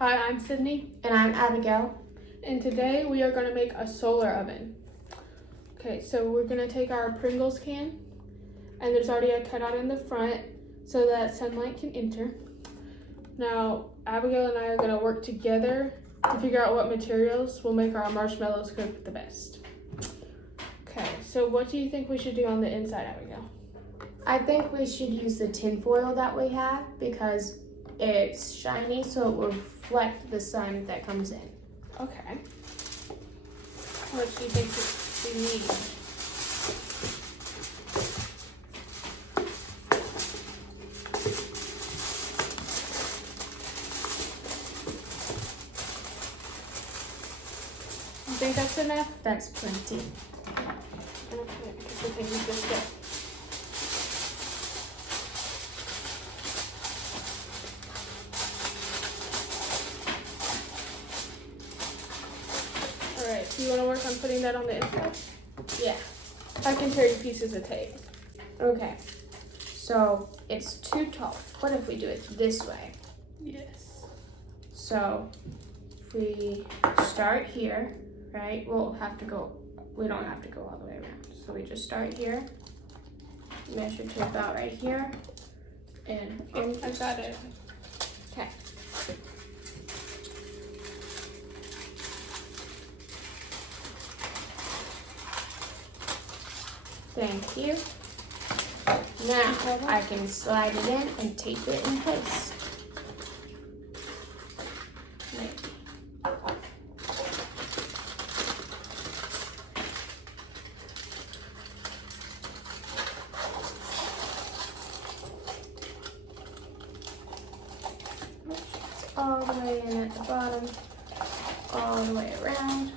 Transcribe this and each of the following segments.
Hi, I'm Sydney, And I'm Abigail. and today we are going to make a solar oven. Okay, so we're going to take our Pringles can, and there's already a cutout in the front so that sunlight can enter. Now, Abigail and I are going to work together to figure out what materials will make our marshmallows cook the best. Okay, so what do you think we should do on the inside, Abigail? I think we should use the tin foil that we have because it's shiny, so it will reflect the sun that comes in. Okay. What do you think we need? You think that's enough? That's plenty. Okay, I guess we can use this bit. Alright, so you want to work on putting that on the inside? Yeah. I can tear you pieces of tape. Okay. So it's too tall. What if we do it this way? Yes. So if we start here, right? We don't have to go all the way around. So we just start here, measure to about right here, and I got it. okay. Thank you. Now I can slide it in and tape it in place. All the way in at the bottom, all the way around.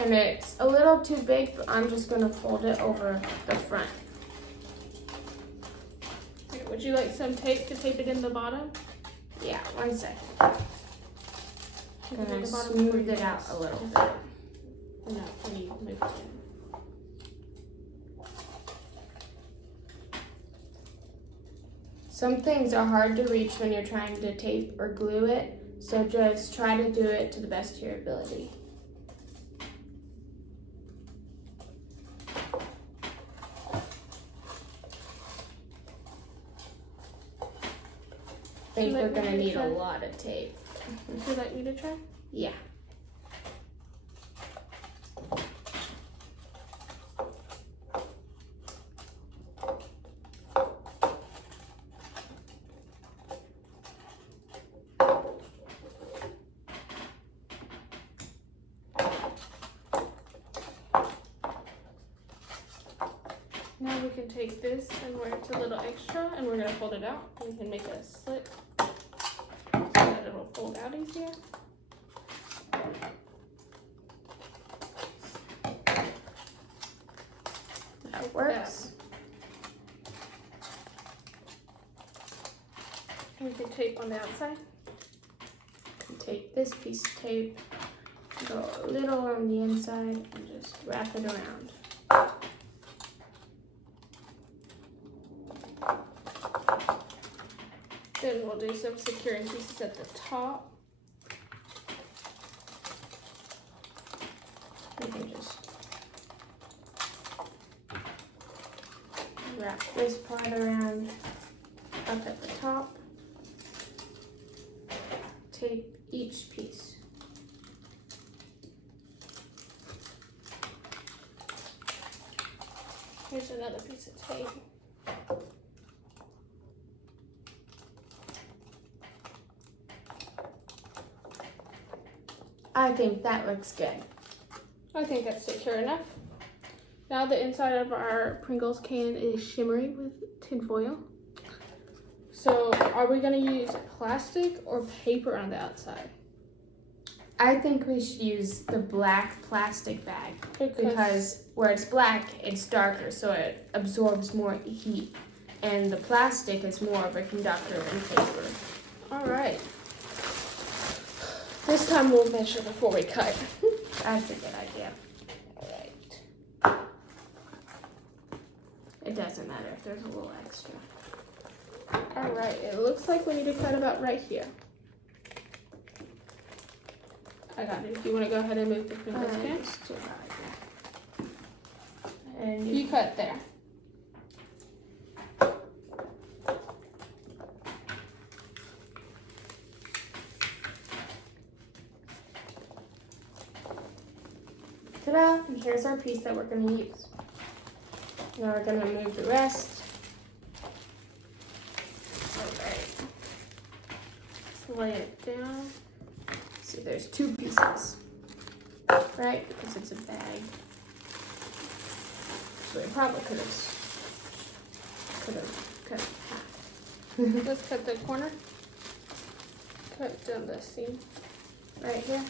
And it's a little too big, but I'm just gonna fold it over the front. Okay, would you like some tape to tape it in the bottom? Yeah, 1 second. Tape And in I the bottom smooth before it you out press. a little bit. No, when you move it in. Some things are hard to reach when you're trying to tape or glue it, so just try to do it to the best of your ability. I think we're gonna need a lot of tape. Would you like me to try? Yeah. Now we can take this and where it's a little extra and we're gonna fold it out. We can make a slit so that it'll fold out easier. That works. We can tape on the outside. Take this piece of tape, go a little on the inside, and just wrap it around. Then we'll do some securing pieces at the top. You can just wrap this part around up at the top. Tape each piece. Here's another piece of tape. I think that looks good. I think that's secure enough. Now the inside of our Pringles can is shimmering with tinfoil. So are we gonna use plastic or paper on the outside? I think we should use the black plastic bag because where it's black, it's darker, so it absorbs more heat. And the plastic is more of a conductor than paper. All right. This time we'll measure before we cut. That's a good idea. All right. It doesn't matter if there's a little extra. All right, it looks like we need to cut about right here. I got it. Do you want to go ahead and move the Pringles can? Let's do that right there. And You cut there. ta-da! And here's our piece that we're going to use. Now we're going to move the rest. Alright. Lay it down. See, there's 2 pieces. Right? Because it's a bag. So we probably could have cut it in half. Let's cut the corner. Cut down the seam. Right here.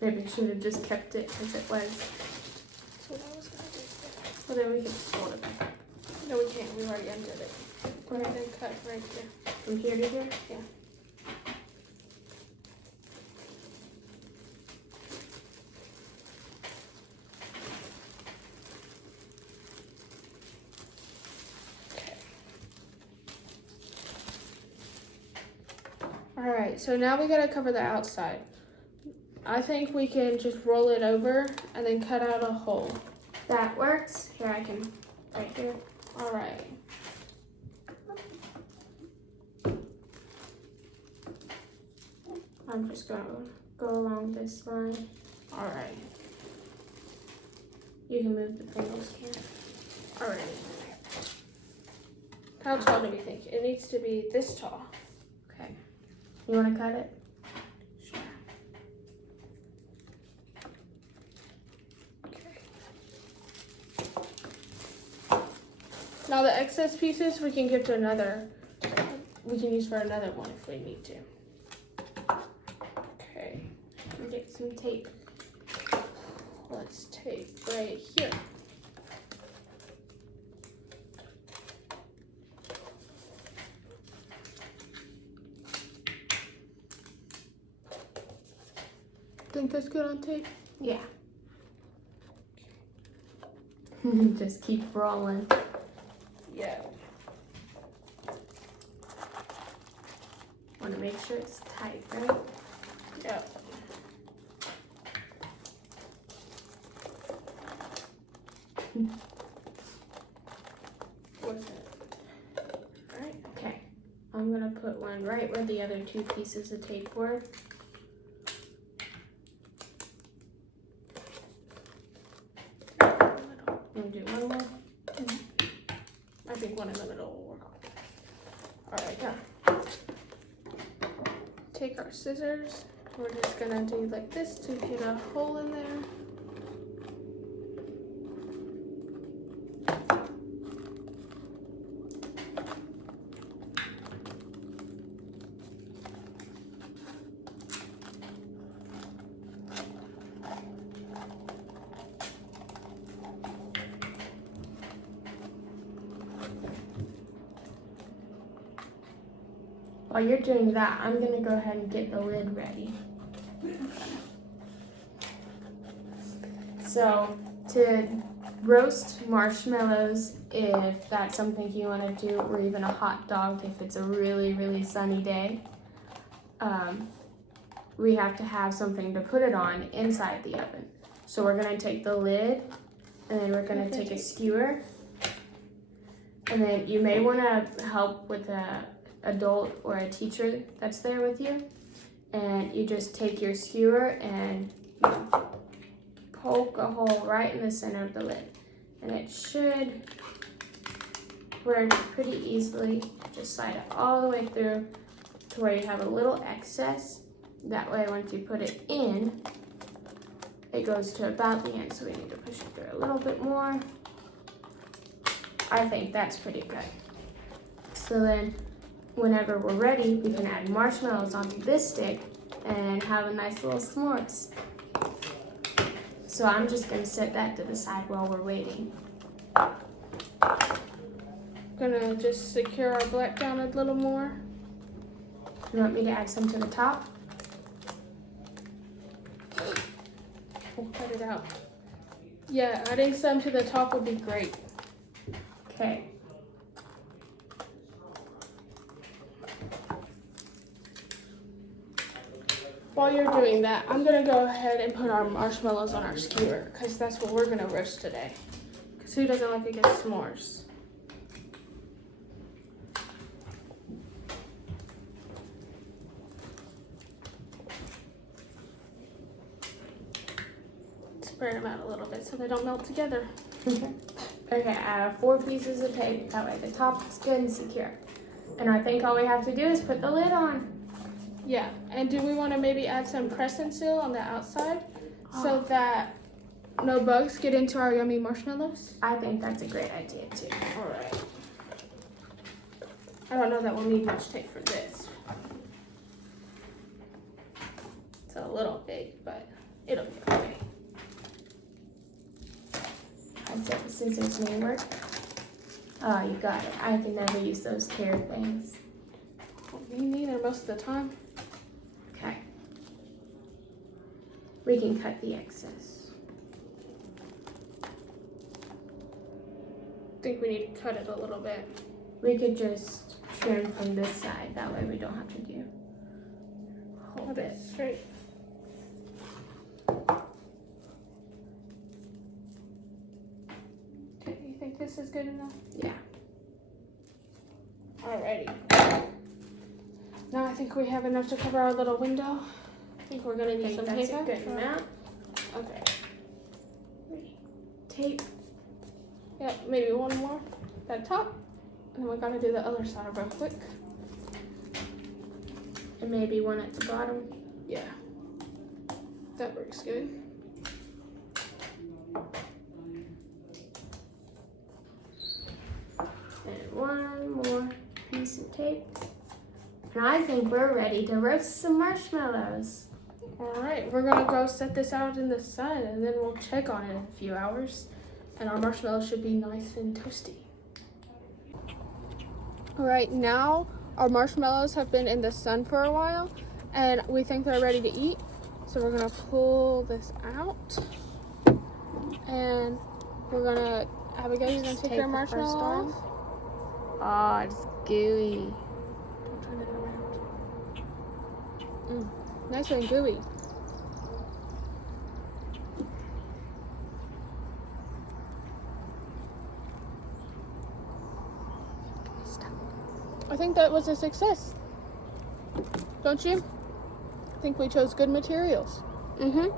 Maybe we should have just kept it as it was. That's what I was gonna do. Well, then we can just fold it back up. No, we can't. We've already undid it. Go ahead and cut right here. From here to here? Yeah. Alright, so now we gotta cover the outside. I think we can just roll it over and then cut out a hole. That works. Here, I can, right here. Alright. I'm just gonna go along this line. Alright. You can move the Pringles can. Alright. How tall do we think? It needs to be this tall. Okay. You wanna cut it? Sure. Okay. Now the excess pieces we can give to another. We can use for another one if we need to. Okay. And get some tape. Let's tape right here. Think that's good on tape? Yeah. Just keep rolling. Yeah. Want to make sure it's tight, right? Yeah. What's that? Alright, okay. I'm gonna put one right where the other 2 pieces of tape were. We'll do one more. I think one in the middle will work. Alright, Yeah. take our scissors. We're just gonna do like this to get a hole in there. While you're doing that, I'm gonna go ahead and get the lid ready. So, to roast marshmallows, if that's something you want to do, or even a hot dog if it's a really, really sunny day, we have to have something to put it on inside the oven. So we're gonna take the lid, and then we're gonna take a skewer, and then you may want to help with a adult or a teacher that's there with you, and you just take your skewer and you poke a hole right in the center of the lid, and it should work pretty easily. Just slide it all the way through to where you have a little excess. That way once you put it in, it goes to about the end, so we need to push it through a little bit more. I think that's pretty good. So then whenever we're ready, we can add marshmallows onto this stick and have a nice little s'mores. So I'm just gonna set that to the side while we're waiting. Gonna just secure our black down a little more. You want me to add some to the top? We'll cut it out. Yeah, adding some to the top would be great. Okay. While you're doing that, I'm gonna go ahead and put our marshmallows on our skewer because that's what we're gonna roast today. Because who doesn't like a good s'mores? Spread them out a little bit so they don't melt together. Okay, I have 4 pieces of tape. That way the top is good and secure. And I think all we have to do is put the lid on. Yeah, and do we want to maybe add some press and seal on the outside so that no bugs get into our yummy marshmallows? I think that's a great idea too. All right. I don't know that we'll need much tape for this. It's a little big, but it'll be okay. I said the scissors may work. Oh, you got it. I can never use those tear things. Me neither most of the time. Okay. We can cut the excess. I think we need to cut it a little bit. We could just trim from this side. That way we don't have to do a whole bit. Straight. Okay, you think this is good enough? Yeah. Alrighty. Now I think we have enough to cover our little window. I think we're gonna I need think some that's tape. a good amount. Okay. Tape. Yeah, maybe one more at the top. And then we gotta do the other side real quick. And maybe one at the bottom. Yeah. That works good. And one more piece of tape. And I think we're ready to roast some marshmallows. Alright, we're gonna go set this out in the sun and then we'll check on it in a few hours. And our marshmallows should be nice and toasty. Alright, now our marshmallows have been in the sun for a while and we think they're ready to eat. So we're gonna pull this out and we're gonna, Abigail, you're gonna take your marshmallow off. Oh, it's gooey. Don't turn it around. Nice and gooey. I think that was a success. Don't you? I think we chose good materials. Mm-hmm.